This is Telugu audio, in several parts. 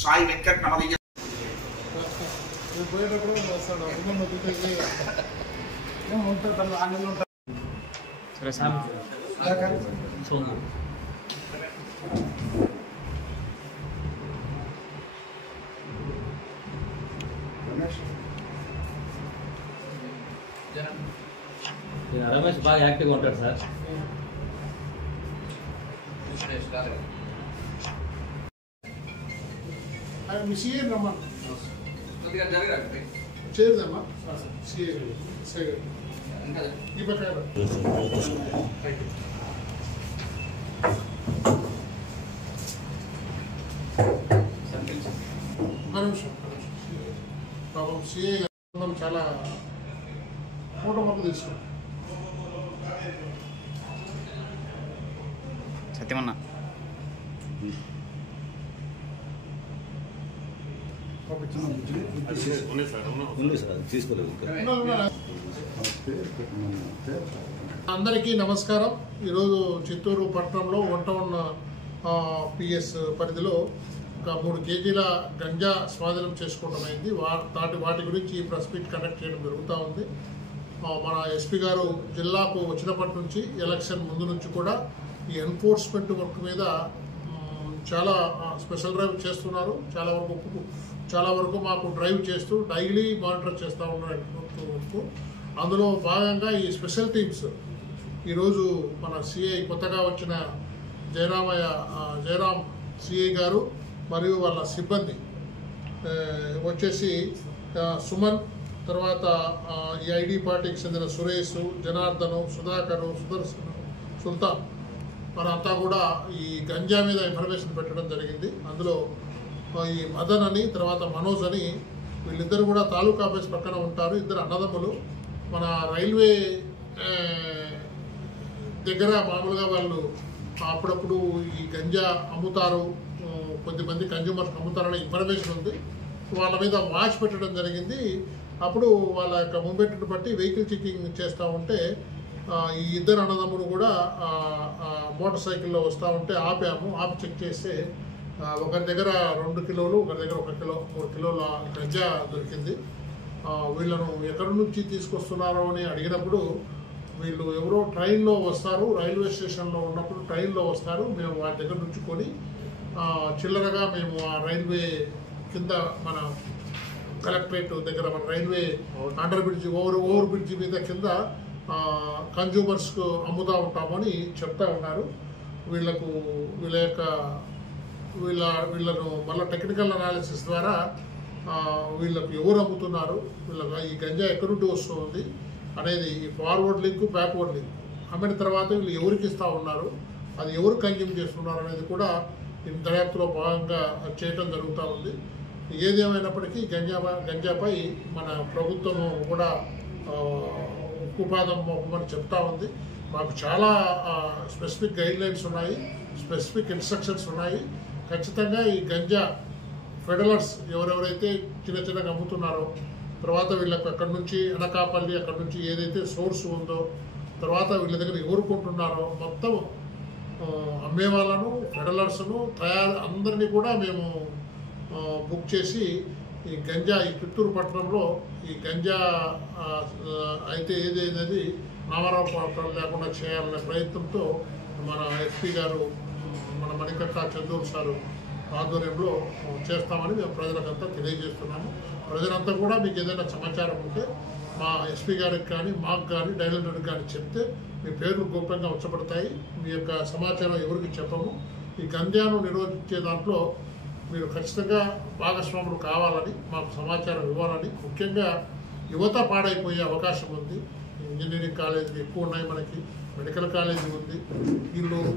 సాయి వెంకట్ నమదీయ రమేష్ బాగా యాక్టివ్గా ఉంటాడు సార్. చేద్దామా పాపం సిఏ చాలా ఫోటో మాకు తీసుకున్నాం. సత్యమన్నా అందరికీ నమస్కారం. ఈరోజు చిత్తూరు పట్టణంలో వంటవన్న పిఎస్ పరిధిలో ఒక 3 కేజీల గంజా స్వాధీనం చేసుకోవడం అయింది. వాటి గురించి ప్రెస్ మీట్ కండక్ట్ చేయడం జరుగుతూ ఉంది. మన ఎస్పీ గారు జిల్లాకు వచ్చినప్పటి నుంచి ఎలక్షన్ ముందు నుంచి కూడా ఈ ఎన్ఫోర్స్మెంట్ వర్క్ మీద చాలా స్పెషల్ డ్రైవ్ చేస్తున్నారు. చాలా వరకు మాకు డ్రైవ్ చేస్తూ డైలీ మానిటర్ చేస్తూ ఉన్నారు వరకు. అందులో భాగంగా ఈ స్పెషల్ టీమ్స్ ఈరోజు మన సిఐ కొత్తగా వచ్చిన జయరాం సిఐ గారు మరియు వాళ్ళ సిబ్బంది వచ్చేసి సుమన్, తర్వాత ఈ ఐడి పార్టీకి చెందిన సురేష్, జనార్దను, సుధాకరు, సుదర్శన్, సుల్తాన్ మనంతా కూడా ఈ గంజా మీద ఇన్ఫర్మేషన్ పెట్టడం జరిగింది. అందులో ఈ మదన్ అని, తర్వాత మనోజ్ అని, వీళ్ళిద్దరు కూడా తాలూకా ఆఫీస్ పక్కన ఉంటారు. ఇద్దరు అన్నదమ్ములు. మన రైల్వే దగ్గర మామూలుగా వాళ్ళు అప్పుడప్పుడు ఈ గంజా అమ్ముతారు, కొద్దిమంది కన్జ్యూమర్స్ అమ్ముతారనే ఇన్ఫర్మేషన్ ఉంది. వాళ్ళ మీద వాచ్ పెట్టడం జరిగింది. అప్పుడు వాళ్ళ యొక్క మూమెంట్ని బట్టి వెహికల్ చెకింగ్ చేస్తూ ఉంటే ఈ ఇద్దరు అన్నదమ్ములు కూడా మోటార్ సైకిల్లో వస్తూ ఉంటే ఆపి చెక్ చేస్తే ఒకరి దగ్గర 2 కిలోలు, ఒకరి దగ్గర 1 కిలో, 3 కిలోల గంజా దొరికింది. వీళ్ళను ఎక్కడి నుంచి తీసుకొస్తున్నారో అని అడిగినప్పుడు వీళ్ళు ఎవరో ట్రైన్లో వస్తారు, రైల్వే స్టేషన్లో ఉన్నప్పుడు ట్రైన్లో వస్తారు, మేము వాటి దగ్గర నుంచి కొని చిల్లరగా మేము ఆ రైల్వే కింద మన కలెక్టరేట్ దగ్గర మన railway under bridge over bridge మీద కింద కన్జ్యూమర్స్కు అమ్ముతూ ఉంటామని చెప్తా ఉన్నారు. వీళ్ళను మళ్ళీ టెక్నికల్ అనాలిసిస్ ద్వారా వీళ్ళకు ఎవరు అమ్ముతున్నారు, వీళ్ళకి ఈ గంజా ఎక్కడి నుండి వస్తుంది అనేది ఫార్వర్డ్ లింక్, బ్యాక్వర్డ్ లింక్ అమ్మిన తర్వాత వీళ్ళు ఎవరికి ఇస్తూ ఉన్నారు, అది ఎవరు కన్జ్యూమ్ చేస్తున్నారు అనేది కూడా ఈ దర్యాప్తులో భాగంగా చేయటం జరుగుతూ ఉంది. ఏదేమైనప్పటికీ గంజాపై మన ప్రభుత్వము కూడా ఉక్కుపాదం మోపమని చెప్తా ఉంది. మాకు చాలా స్పెసిఫిక్ గైడ్లైన్స్ ఉన్నాయి, స్పెసిఫిక్ ఇన్స్ట్రక్షన్స్ ఉన్నాయి. ఖచ్చితంగా ఈ గంజా ఫెడరల్స్ ఎవరెవరైతే చిన్నగా అమ్ముతున్నారో, తర్వాత వీళ్ళకి అక్కడి నుంచి అనకాపల్లి, అక్కడి నుంచి ఏదైతే సోర్స్ ఉందో, తర్వాత వీళ్ళ దగ్గర ఎవరు కొంటున్నారో మొత్తం అమ్మే వాళ్ళను, ఫెడరల్స్ను, అందరినీ కూడా మేము బుక్ చేసి ఈ గంజా ఈ చిత్తూరు పట్టణంలో ఈ గంజా అయితే ఏదైనది నామరావు పాత్ర లేకుండా చేయాలనే ప్రయత్నంతో మన ఎస్పీ గారు, మన మణికట్ట చందూరు సారు ఆధ్వర్యంలో చేస్తామని మేము ప్రజలకంతా తెలియజేస్తున్నాము. ప్రజలంతా కూడా మీకు ఏదైనా సమాచారం ఉంటే మా ఎస్పీ గారికి కానీ, మాకు కానీ, డైరెక్టర్కి కానీ చెప్తే మీ పేర్లు గోప్యంగా ఉంచబడతాయి. మీ యొక్క సమాచారం ఎవరికి చెప్పము. ఈ గంజాను నిరోధించే దాంట్లో మీరు ఖచ్చితంగా భాగస్వాములు కావాలని, మాకు సమాచారం ఇవ్వాలని. ముఖ్యంగా యువత పాడైపోయే అవకాశం ఉంది. ఇంజనీరింగ్ కాలేజీలు ఎక్కువ ఉన్నాయి, మనకి మెడికల్ కాలేజీ ఉంది.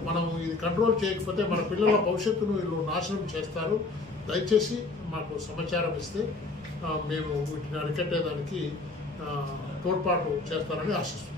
మనం ఇది కంట్రోల్ చేయకపోతే మన పిల్లల భవిష్యత్తును వీళ్ళు నాశనం చేస్తారు. దయచేసి మాకు సమాచారం ఇస్తే మేము వీటిని అరికట్టేదానికి తోడ్పాటు చేస్తారని ఆశిస్తున్నాం.